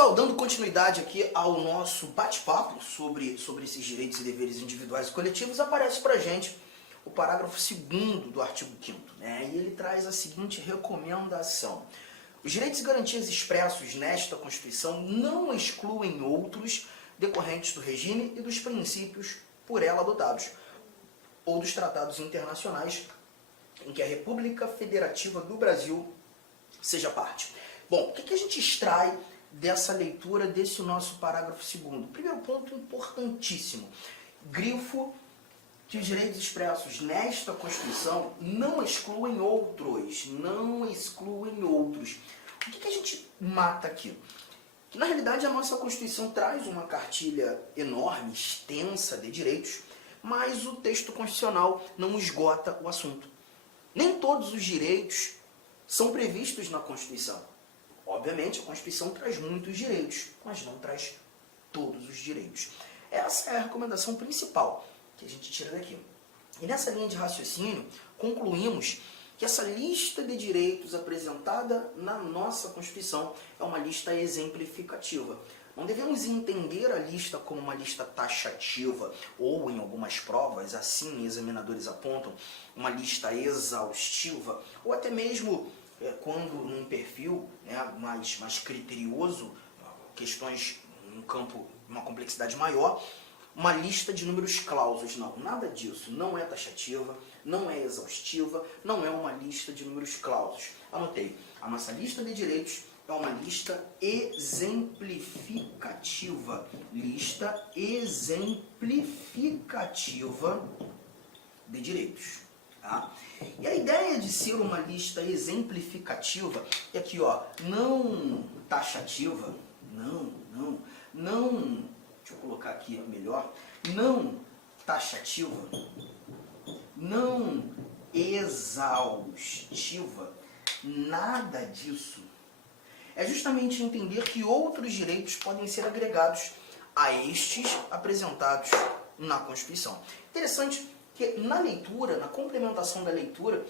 pessoal, dando continuidade aqui ao nosso bate-papo sobre esses direitos e deveres individuais e coletivos, aparece pra gente o parágrafo 2º do artigo 5º, né? E ele traz a seguinte recomendação: os direitos e garantias expressos nesta Constituição não excluem outros decorrentes do regime e dos princípios por ela adotados, ou dos tratados internacionais em que a República Federativa do Brasil seja parte. Bom, o que a gente extrai dessa leitura desse nosso parágrafo 2º? Primeiro ponto importantíssimo: grifo que os direitos expressos nesta Constituição não excluem outros. Não excluem outros. O que a gente mata aqui? Que, na realidade, a nossa Constituição traz uma cartilha enorme, extensa de direitos, mas o texto constitucional não esgota o assunto. Nem todos os direitos são previstos na Constituição. Obviamente, a Constituição traz muitos direitos, mas não traz todos os direitos. Essa é a recomendação principal que a gente tira daqui. E nessa linha de raciocínio, concluímos que essa lista de direitos apresentada na nossa Constituição é uma lista exemplificativa. Não devemos entender a lista como uma lista taxativa ou, em algumas provas, assim examinadores apontam, uma lista exaustiva, ou até mesmo quando num perfil, né, mais criterioso, questões num campo, uma complexidade maior, uma lista de números clausos. Não, nada disso. Não é taxativa, não é exaustiva, não é uma lista de números clausos. Anotei. A nossa lista de direitos é uma lista exemplificativa. Lista exemplificativa de direitos. Tá? E a ideia de ser uma lista exemplificativa é aqui, ó, não taxativa, não, deixa eu colocar aqui melhor, não taxativa, não exaustiva, nada disso. É justamente entender que outros direitos podem ser agregados a estes apresentados na Constituição. Interessante que na leitura, na complementação da leitura,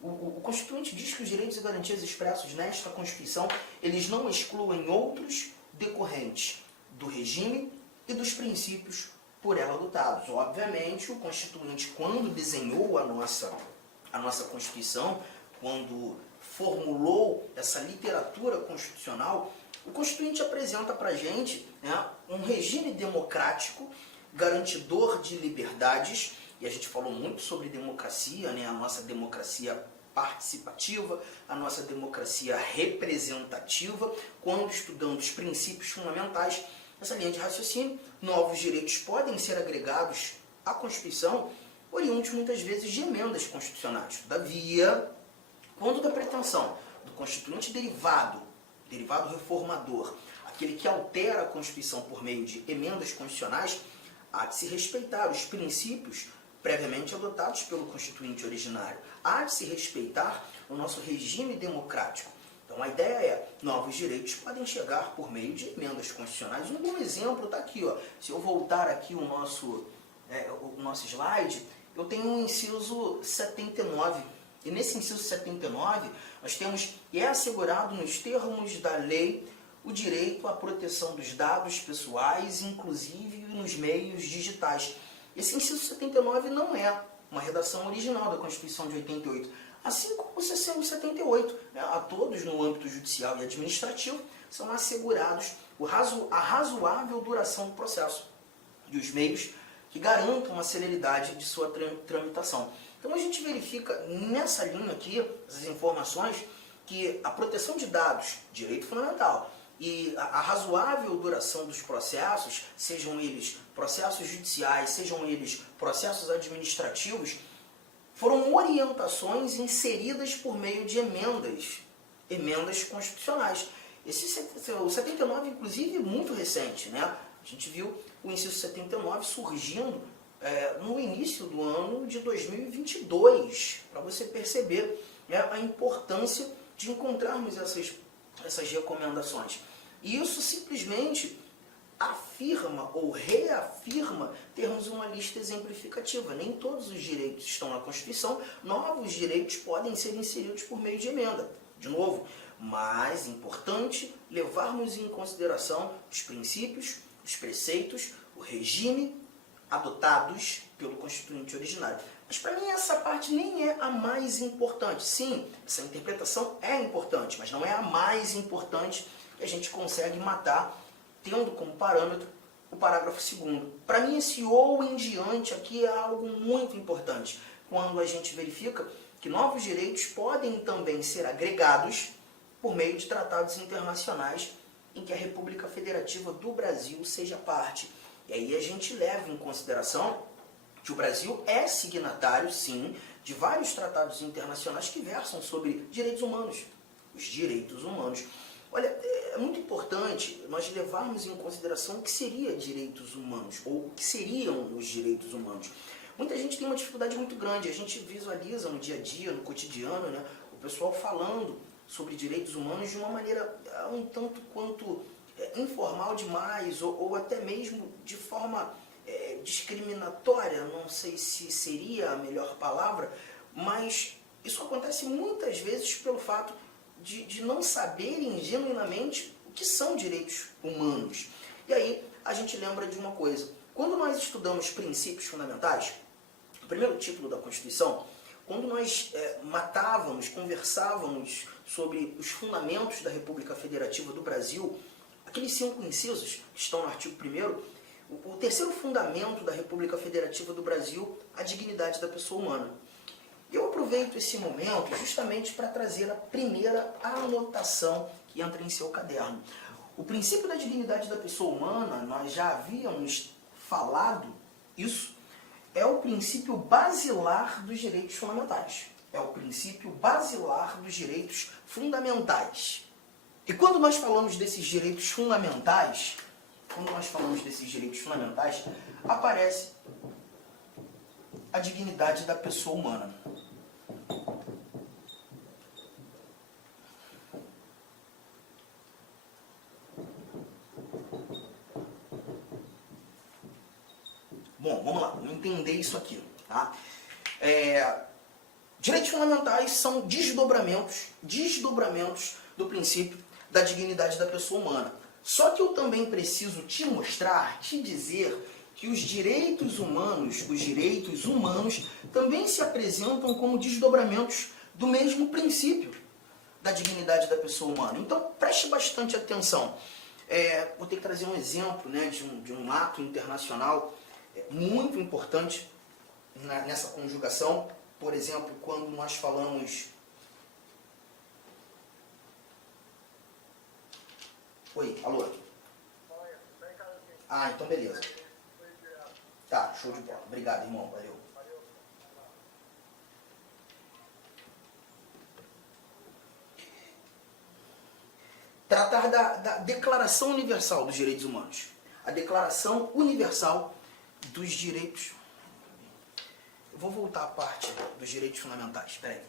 o Constituinte diz que os direitos e garantias expressos nesta Constituição, eles não excluem outros decorrentes do regime e dos princípios por ela adotados. Obviamente, o Constituinte, quando desenhou a nossa Constituição, quando formulou essa literatura constitucional, o Constituinte apresenta para a gente, né, um regime democrático, garantidor de liberdades. E a gente falou muito sobre democracia, né? A nossa democracia participativa, a nossa democracia representativa, quando estudando os princípios fundamentais dessa linha de raciocínio. Novos direitos podem ser agregados à Constituição, oriundos muitas vezes de emendas constitucionais. Todavia, quando da pretensão do Constituinte derivado reformador, aquele que altera a Constituição por meio de emendas constitucionais, há de se respeitar os princípios previamente adotados pelo Constituinte originário. Há de se respeitar o nosso regime democrático. Então a ideia é, novos direitos podem chegar por meio de emendas constitucionais. Um bom exemplo está aqui, ó. Se eu voltar aqui o nosso slide, eu tenho um inciso 79. E nesse inciso 79, nós temos que é assegurado nos termos da lei o direito à proteção dos dados pessoais, inclusive nos meios digitais. Esse inciso 79 não é uma redação original da Constituição de 88, assim como o 78. Né? A todos no âmbito judicial e administrativo são assegurados a razoável duração do processo e os meios que garantam a celeridade de sua tramitação. Então a gente verifica nessa linha aqui, essas informações, que a proteção de dados, direito fundamental, e a razoável duração dos processos, sejam eles processos judiciais, sejam eles processos administrativos, foram orientações inseridas por meio de emendas constitucionais. O 79, inclusive, é muito recente, né? A gente viu o inciso 79 surgindo no início do ano de 2022, para você perceber, né, a importância de encontrarmos essas recomendações. E isso simplesmente afirma ou reafirma termos uma lista exemplificativa. Nem todos os direitos estão na Constituição, novos direitos podem ser inseridos por meio de emenda. De novo, mas importante levarmos em consideração os princípios, os preceitos, o regime adotados pelo Constituinte originário. Mas para mim essa parte nem é a mais importante. Sim, essa interpretação é importante, mas não é a mais importante que a gente consegue matar, tendo como parâmetro o parágrafo 2º. Para mim esse ou em diante aqui é algo muito importante, quando a gente verifica que novos direitos podem também ser agregados por meio de tratados internacionais em que a República Federativa do Brasil seja parte. E aí a gente leva em consideração que o Brasil é signatário, sim, de vários tratados internacionais que versam sobre direitos humanos. Os direitos humanos. Olha, é muito importante nós levarmos em consideração o que seria direitos humanos, ou o que seriam os direitos humanos. Muita gente tem uma dificuldade muito grande, a gente visualiza no dia a dia, no cotidiano, né, o pessoal falando sobre direitos humanos de uma maneira um tanto quanto informal demais, ou até mesmo de forma discriminatória, não sei se seria a melhor palavra, mas isso acontece muitas vezes pelo fato de não saberem genuinamente o que são direitos humanos. E aí a gente lembra de uma coisa, quando nós estudamos princípios fundamentais, o primeiro título da Constituição, quando nós conversávamos sobre os fundamentos da República Federativa do Brasil, aqueles 5 incisos que estão no artigo 1º, o terceiro fundamento da República Federativa do Brasil, a dignidade da pessoa humana. Eu aproveito esse momento justamente para trazer a primeira anotação que entra em seu caderno. O princípio da dignidade da pessoa humana, nós já havíamos falado isso, é o princípio basilar dos direitos fundamentais. É o princípio basilar dos direitos fundamentais. E quando nós falamos desses direitos fundamentais, aparece a dignidade da pessoa humana. Bom, vamos lá, vamos entender isso aqui. Tá? Direitos fundamentais são desdobramentos do princípio da dignidade da pessoa humana. Só que eu também preciso te mostrar, te dizer que os direitos humanos também se apresentam como desdobramentos do mesmo princípio da dignidade da pessoa humana. Então, preste bastante atenção. Vou ter que trazer um exemplo, né, de um ato internacional muito importante nessa conjugação. Por exemplo, quando nós falamos... Oi, alô? Ah, então beleza. Tá, show de bola. Obrigado, irmão. Valeu. Tratar da Declaração Universal dos Direitos Humanos. A Declaração Universal dos Direitos... Eu vou voltar à parte dos direitos fundamentais. Espera aí.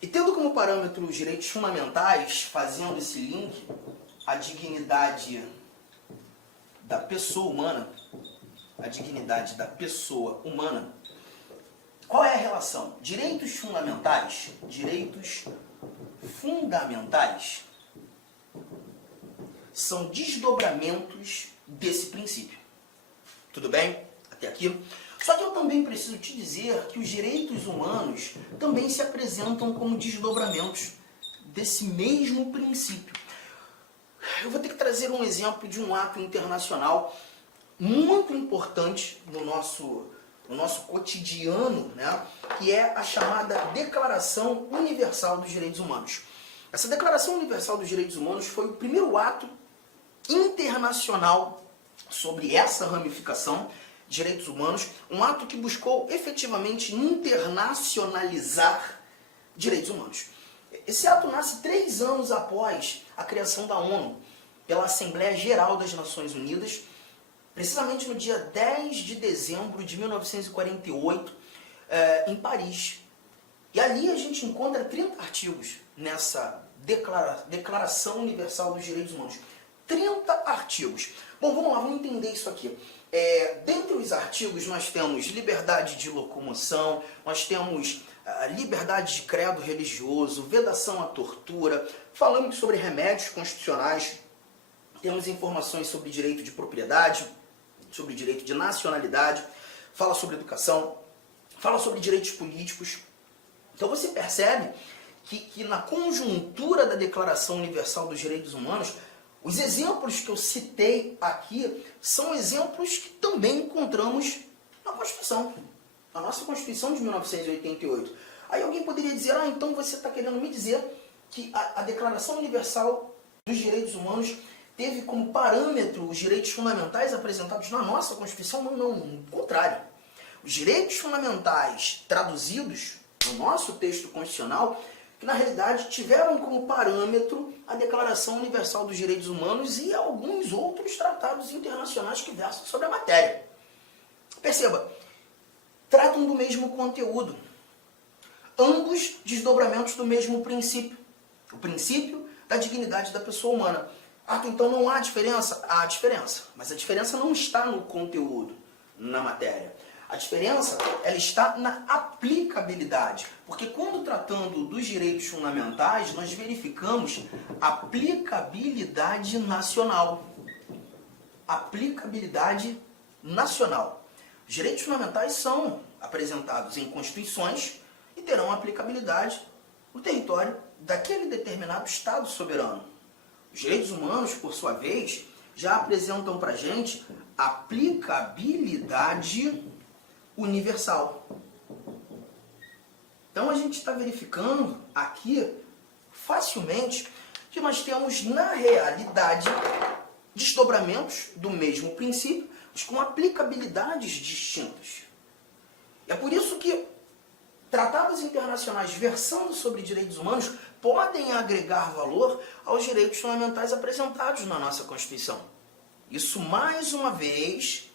E tendo como parâmetro os direitos fundamentais, fazendo esse link, a dignidade da pessoa humana, qual é a relação? Direitos fundamentais são desdobramentos desse princípio. Tudo bem? Até aqui? Só que eu também preciso te dizer que os direitos humanos também se apresentam como desdobramentos desse mesmo princípio. Eu vou ter que trazer um exemplo de um ato internacional muito importante no nosso cotidiano, né, que é a chamada Declaração Universal dos Direitos Humanos. Essa Declaração Universal dos Direitos Humanos foi o primeiro ato internacional sobre essa ramificação de direitos humanos, um ato que buscou efetivamente internacionalizar direitos humanos. Esse ato nasce 3 anos após a criação da ONU, pela Assembleia Geral das Nações Unidas, precisamente no dia 10 de dezembro de 1948, em Paris. E ali a gente encontra 30 artigos nessa Declaração Universal dos Direitos Humanos. 30 artigos. Bom, vamos lá, vamos entender isso aqui. Dentre os artigos nós temos liberdade de locomoção, nós temos liberdade de credo religioso, vedação à tortura, falamos sobre remédios constitucionais, temos informações sobre direito de propriedade, sobre direito de nacionalidade, fala sobre educação, fala sobre direitos políticos. Então você percebe que na conjuntura da Declaração Universal dos Direitos Humanos, os exemplos que eu citei aqui são exemplos que também encontramos na Constituição, na nossa Constituição de 1988. Aí alguém poderia dizer, então você está querendo me dizer que a Declaração Universal dos Direitos Humanos teve como parâmetro os direitos fundamentais apresentados na nossa Constituição? Não, ao contrário. Os direitos fundamentais traduzidos no nosso texto constitucional, que na realidade tiveram como parâmetro a Declaração Universal dos Direitos Humanos e alguns outros tratados internacionais que versam sobre a matéria. Perceba, tratam do mesmo conteúdo, ambos desdobramentos do mesmo princípio, o princípio da dignidade da pessoa humana. Então não há diferença? Há diferença, mas a diferença não está no conteúdo, na matéria. A diferença, ela está na aplicabilidade, porque quando tratando dos direitos fundamentais, nós verificamos aplicabilidade nacional. Aplicabilidade nacional. Os direitos fundamentais são apresentados em constituições e terão aplicabilidade no território daquele determinado Estado soberano. Os direitos humanos, por sua vez, já apresentam para a gente aplicabilidade universal. Então a gente está verificando aqui facilmente que nós temos na realidade desdobramentos do mesmo princípio, mas com aplicabilidades distintas. É por isso que tratados internacionais versando sobre direitos humanos podem agregar valor aos direitos fundamentais apresentados na nossa Constituição. Isso mais uma vez,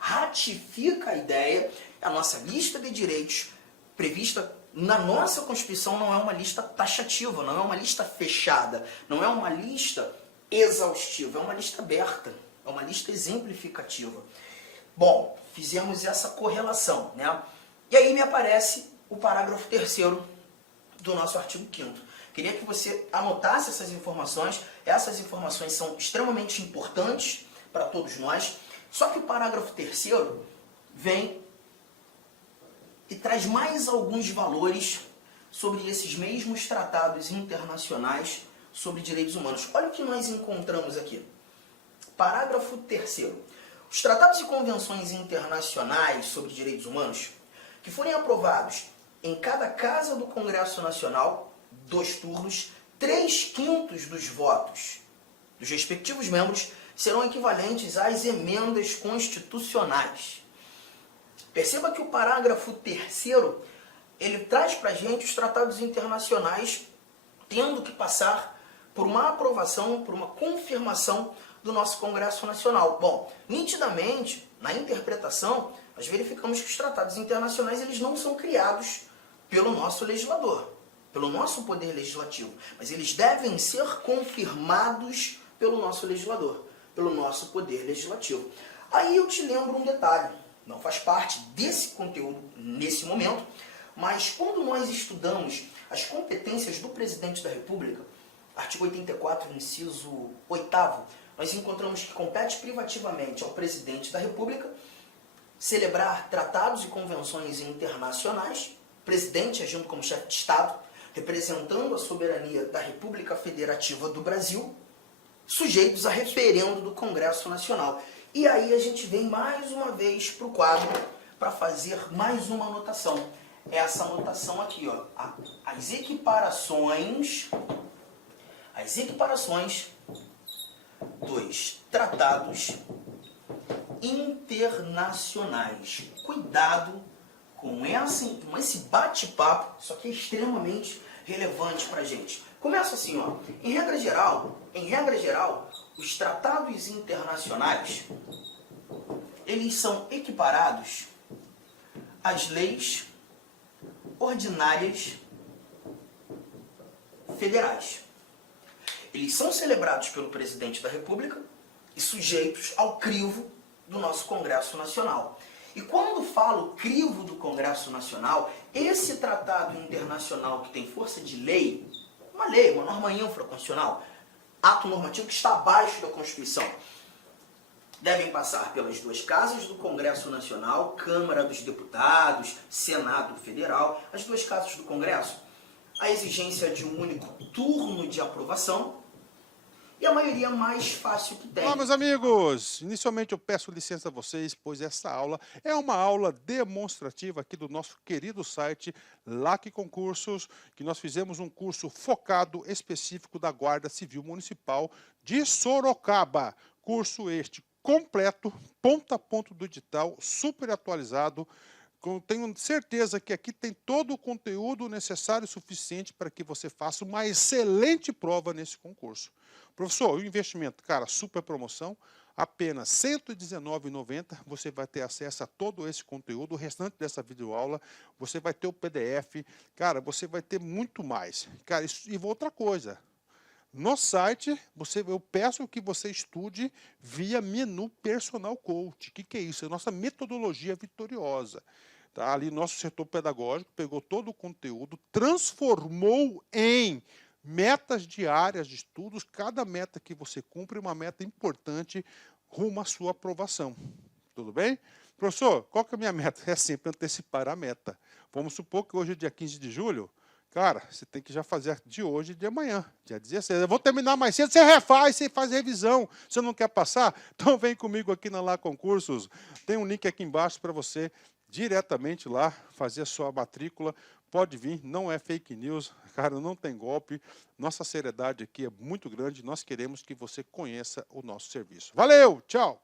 ratifica a ideia que a nossa lista de direitos prevista na nossa Constituição não é uma lista taxativa, não é uma lista fechada, não é uma lista exaustiva, é uma lista aberta, é uma lista exemplificativa. Bom, fizemos essa correlação, né? E aí me aparece o parágrafo 3º do nosso artigo 5º. Queria que você anotasse essas informações são extremamente importantes para todos nós. Só que o parágrafo 3º vem e traz mais alguns valores sobre esses mesmos tratados internacionais sobre direitos humanos. Olha o que nós encontramos aqui. Parágrafo 3º. Os tratados e convenções internacionais sobre direitos humanos que forem aprovados em cada casa do Congresso Nacional, 2 turnos, 3/5 dos votos dos respectivos membros serão equivalentes às emendas constitucionais. Perceba que o parágrafo 3º, ele traz para a gente os tratados internacionais tendo que passar por uma aprovação, por uma confirmação do nosso Congresso Nacional. Bom, nitidamente, na interpretação, nós verificamos que os tratados internacionais eles não são criados pelo nosso legislador, pelo nosso poder legislativo, mas eles devem ser confirmados pelo nosso legislador, pelo nosso poder legislativo. Aí eu te lembro um detalhe, não faz parte desse conteúdo nesse momento, mas quando nós estudamos as competências do Presidente da República, artigo 84, inciso 8º, nós encontramos que compete privativamente ao Presidente da República celebrar tratados e convenções internacionais, Presidente agindo como chefe de Estado, representando a soberania da República Federativa do Brasil, sujeitos a referendo do Congresso Nacional. E aí a gente vem mais uma vez para o quadro para fazer mais uma anotação. Essa anotação aqui, ó, as equiparações dos tratados internacionais. Cuidado com esse bate-papo, isso aqui é extremamente relevante para a gente. Começa assim, ó. Em regra geral, os tratados internacionais, eles são equiparados às leis ordinárias federais. Eles são celebrados pelo Presidente da República e sujeitos ao crivo do nosso Congresso Nacional. E quando falo crivo do Congresso Nacional, esse tratado internacional que tem força de lei, uma norma infraconstitucional, ato normativo que está abaixo da Constituição, devem passar pelas duas casas do Congresso Nacional, Câmara dos Deputados, Senado Federal, as duas casas do Congresso, a exigência de um único turno de aprovação e a maioria mais fácil que tem. Olá, meus amigos! Inicialmente eu peço licença a vocês, pois essa aula é uma aula demonstrativa aqui do nosso querido site LAC Concursos, que nós fizemos um curso focado específico da Guarda Civil Municipal de Sorocaba. Curso este completo, ponto a ponto do edital, super atualizado. Tenho certeza que aqui tem todo o conteúdo necessário e suficiente para que você faça uma excelente prova nesse concurso. Professor, o investimento, cara, super promoção, apenas R$ 119,90, você vai ter acesso a todo esse conteúdo, o restante dessa videoaula, você vai ter o PDF, cara, você vai ter muito mais. Cara, e outra coisa, no site, eu peço que você estude via menu Personal Coach. O que é isso? É a nossa metodologia vitoriosa. Tá? Ali, nosso setor pedagógico pegou todo o conteúdo, transformou em metas diárias de estudos. Cada meta que você cumpre é uma meta importante rumo à sua aprovação. Tudo bem? Professor, qual que é a minha meta? É sempre antecipar a meta. Vamos supor que hoje é dia 15 de julho. Cara, você tem que já fazer de hoje e de amanhã, dia 16. Eu vou terminar mais cedo, você refaz, você faz revisão. Você não quer passar? Então vem comigo aqui na LAC Concursos. Tem um link aqui embaixo para você diretamente lá fazer a sua matrícula. Pode vir, não é fake news, cara, não tem golpe. Nossa seriedade aqui é muito grande. Nós queremos que você conheça o nosso serviço. Valeu, tchau!